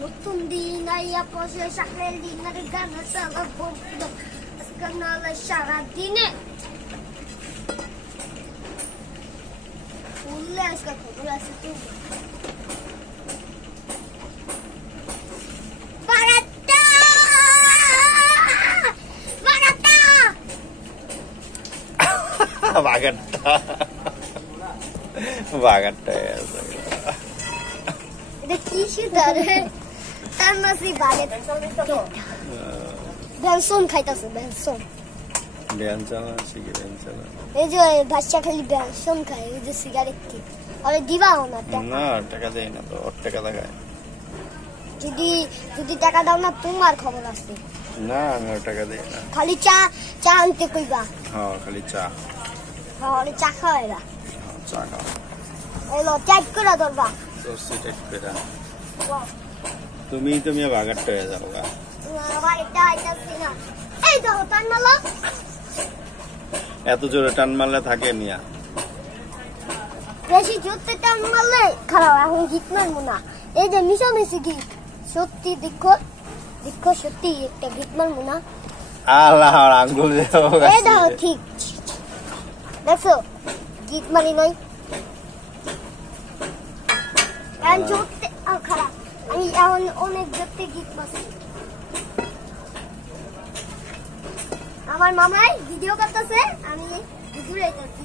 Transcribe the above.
নতুন দিন আইয়া পশে সকালের দিন আর গান সারা বন্ধ আজকে নালে সারা দিনে ফুলে আজকে খবর আছে তো বারাটা বারাটা বাগানটা বাগানটা এটা কি ধরে তার মাসি বাগেট বেনসন খাইতাছে বেনসন বেনসন সিগারেট এই যে বাচ্চা খালি বেনসন খায় এই যে সিগারেট কি আরে দিবা না না টাকা দেই না তো ওর টাকা লাগায় যদি টাকা দাও না তোমার খবর আছে না আমি ওর টাকা দেই না খালি চা আনতে কইবা হ্যাঁ খালি চা হ্যাঁ চা খাওয়াইবা চা খাও এলো টাইট করে ধরবা তো সিটেট পেরা তুমি বাগারটা হয়ে যাও গা আবার এটা না এই দাও টান মারলো এত জোরে টান মারলে থাকে মিয়া বেশি জোরে টান মারলে খারাপ এখন গিট মারবো না এই যে মিশামিশি গিট সত্যি দেখো সত্যি একটা গিট মারবো না আল্লাহ আঙ্গুল যাও এই দাও ঠিক দেখো গিট মারি নাই এখন জোরতে খারাপ আমি এখন অনেক জোরতে গিট মারছি আমার মামাই ভিডিও করতেছে আমি ঘুরে যাচ্ছি